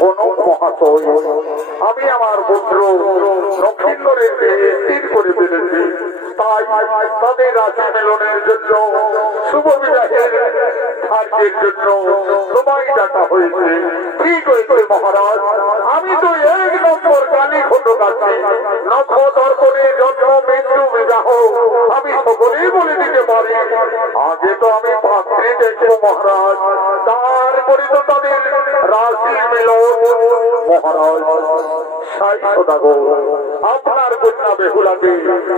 কনক মহাশয়, আমি আমার পুত্র লক্ষিন্দরের স্থির করে ফেলেছি। তাই তাদের রাশি মিলনের জন্য, শুভ বিবাহের কার্যের জন্য সময় ডাকা হয়েছে। ঠিক হয়েছে মহারাজ, আমি তো 1 নম্বর কালী ঘটক আছি। নক্ষত্রে জন্ম মৃত্যু বিবাহ আমি সকলেই বলে দিতে পারি। আগে তো আমি পাত্রী দেখবো মহারাজ, তারপরে তো তাদের রাশি মিলন। মহারাজ সদাগর, আপনার কন্যা বেহুলাকে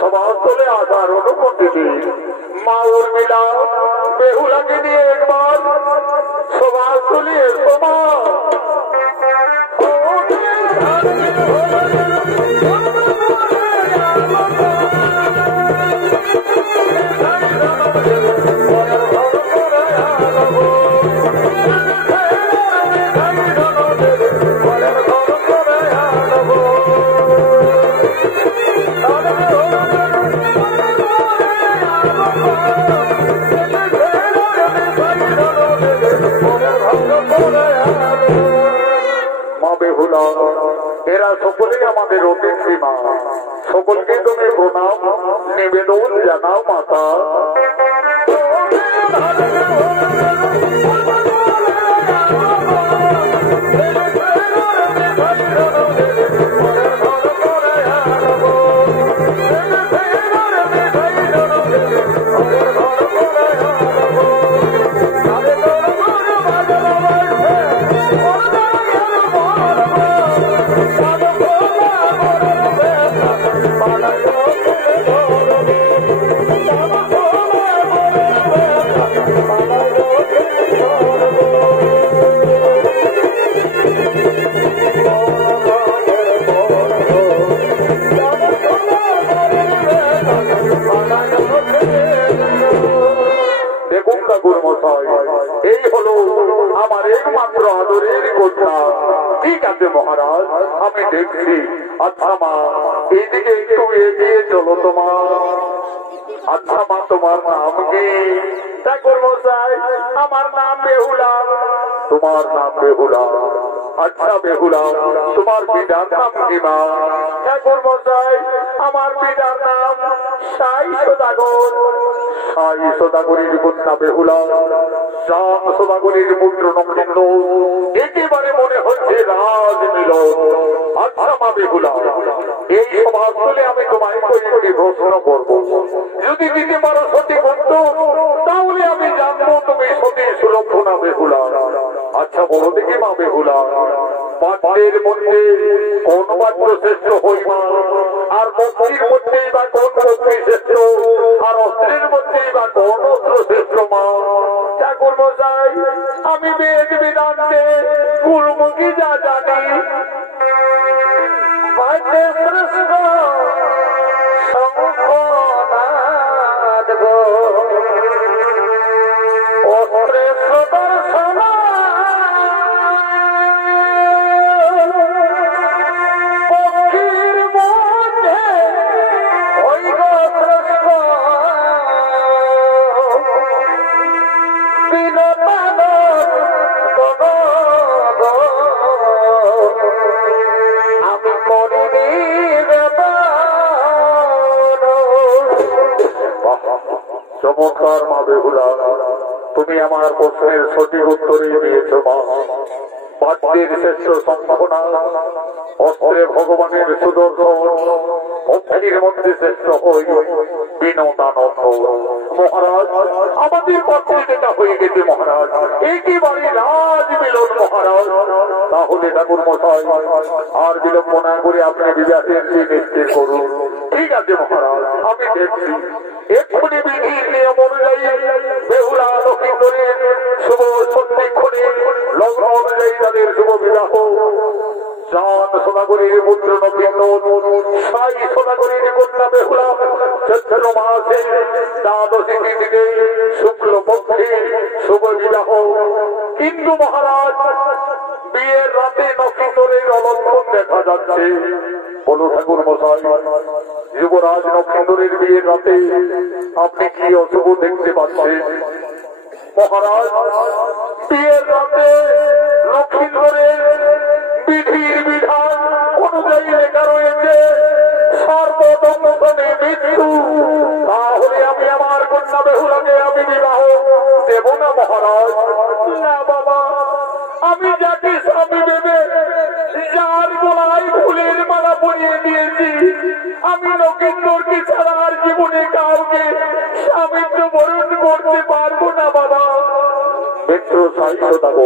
সভাস্থলে আসার অনুমতি দিন। মা উর্মিলা, বেহুলাকে নিয়ে একবার সভাস্থলে এসো মা। এরা সকলেই আমাদের অতিথি মা, সকলকে তুমি প্রণাম নিবেদন জানাও মাতা। এই হলো আমার একমাত্র আদরের কন্যা। ঠিক আছে মহারাজ, আমি দেখছি। আচ্ছা মা, এইদিকে একটু এগিয়ে চলো তোমার। আচ্ছা মা, তোমার নাম কি? ঠাকুর মশাই, আমার নাম বেহুলা। তোমার নাম বেহুলা? আচ্ছা বেহুলা, তোমার পিতার নাম কি মা? ঠাকুর মশাই, আমার পিতার নাম সাই সদাগর। সাই সদাগরের কন্যা বেহুলা, শ্যাম সদাগরের পুত্র নক্ষেন্দ্র, একেবারে মনে হচ্ছে রাজ মিলন। আচ্ছা মা বেহুলা, এই সভাস্থলে আমি তোমায় কয়েকটি প্রশ্ন করব। যদি দিতে পারো সঠিক উত্তর, তাহলে আমি জানবো তুমি সতী সুলক্ষণা বেহুলা। আচ্ছা বলো দেখি মা বেহুলা, পাত্রের মধ্যে কোন পাত্র শ্রেষ্ঠ হই মা? আর মন্ত্রীর মধ্যেই বা কোন মন্ত্রী শ্রেষ্ঠ? আর অস্ত্রের মধ্যেই বা কোন অস্ত্র শ্রেষ্ঠ মা? ঠাকুর মশাই, আমি বেদ বেদান্তে গুরুমুখী যা জানি, শ্রেষ্ঠ শঙ্খনাদ গো, অস্ত্রে সুদর্শন, পক্ষীর মধ্যে ওই গো শ্রেষ্ঠ বিনোদন আমি করিনি। চমৎকার মা বেহুলা, তুমি আমার প্রশ্নের সঠিক উত্তরই দিয়েছ মা। বাদ্যের শ্রেষ্ঠ সম্ভাবনা, অস্ত্রে ভগবানের সুদর্শন, অক্ষীর মধ্যে শ্রেষ্ঠ হই বিনোদানন্দ। মহারাজ, আমাদের পক্ষে যেটা হয়ে গেছে মহারাজ, একেবারে রাজ মিলন মহারাজ। তাহলে ঠাকুর মশাই, আর বিলম্ব না করে আপনি বিবাহের দিন স্থির করুন। ঠিক আছে মহারাজ, আমি দেখছি। এক্ষুনি বিধির নিয়ম অনুযায়ী বেহুলা লক্ষিন্দরের শুভ সন্ধিক্ষণে লগ্ন অনুযায়ী তাদের শুভ বিবাহ। চাঁদ সদাগরের পুত্র নক্ষেন্দ্র, সাই সদাগরের কন্যা বেহুলা চৈত্র মাসে দ্বাদশী তিথিতে শুক্ল পক্ষে শুভ বিবাহ। কিন্তু মহারাজ, বিয়ের রাতে নক্ষেন্দ্রের অলক্ষণ দেখা যাচ্ছে। বলো ঠাকুর মশাই, যুবরাজ নক্ষেন্দ্রের বিয়ের রাতে আপনি কি অশুভ দেখতে পাচ্ছেন? মহারাজ, বিয়ের রাতে নক্ষেন্দ্রের বিধির বিধান অনুযায়ী লেখা রয়েছে সর্বদম্পনে মৃত্যু, তাহলে আমি আমার কন্যা বেহুলাকে আমি বিবাহ দেব না মহারাজ? না বাবা, আমি যাকে স্বামী ভেবে যার গলায় ফুলের মালা পরিয়ে দিয়েছি, আমি নগেন্দ্রকে ছাড়া আর জীবনে কাউকে স্বামীত্ব বরণ করতে পারবো না বাবা। মিত্র সাহিত্য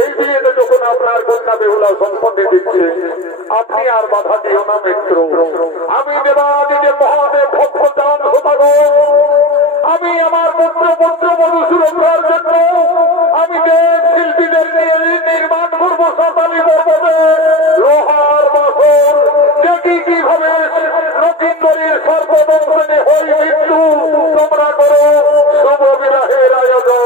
এই বিয়েতে যখন আপনার কন্যা বেহুলা সম্পত্তি দিচ্ছে, আপনি আর বাধা দিও না মিত্র। আমি দেবাদিদেব মহাদেব ভক্ত দান হতাগো, আমি আমার পুত্র বধূ সুরক্ষার জন্য আমি দেব শিল্পীদের নিয়ে নির্মাণ করবো সাতালি পর্বতে লোহার বাসন, দেখি কিভাবে লক্ষিন্দরীর সর্বদংশনে হই মৃত্যু। তোমরা করো শুভ বিবাহের আয়োজন।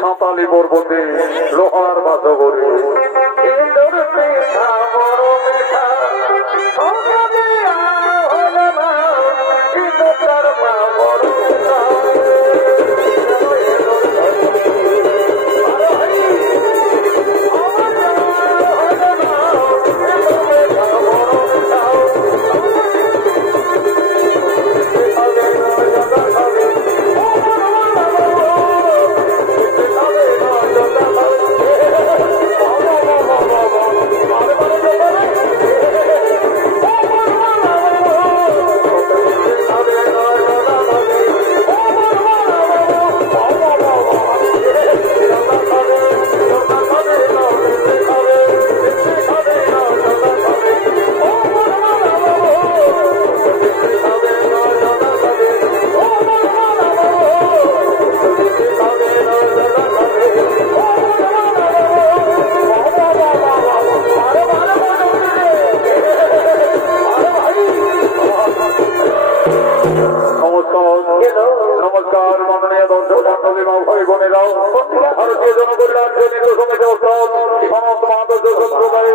সাঁতালি পর্বতে লোহার বাধা করে নমস্কার মাননীয় দর্শক মন্ডলী ভাই বোনেরাও ভারতীয় জনকল্যাণ জনিত সমিতি সমস্ত মাদক সম্প্রদায়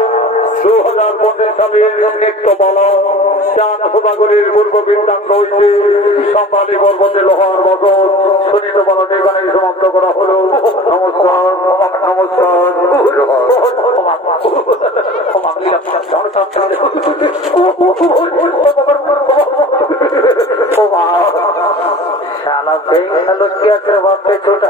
2025 সালের নৃত্যমালা চাঁদ সুধাগরের পূর্ব বৃত্তান্ত হইতে সম্পাদী পর্বতে লোহার বছর সুনীত পালন এখানে সমাপ্ত করা হলো। নমস্কার নমস্কার। साला बेंगलोर क्या करवाते छोटा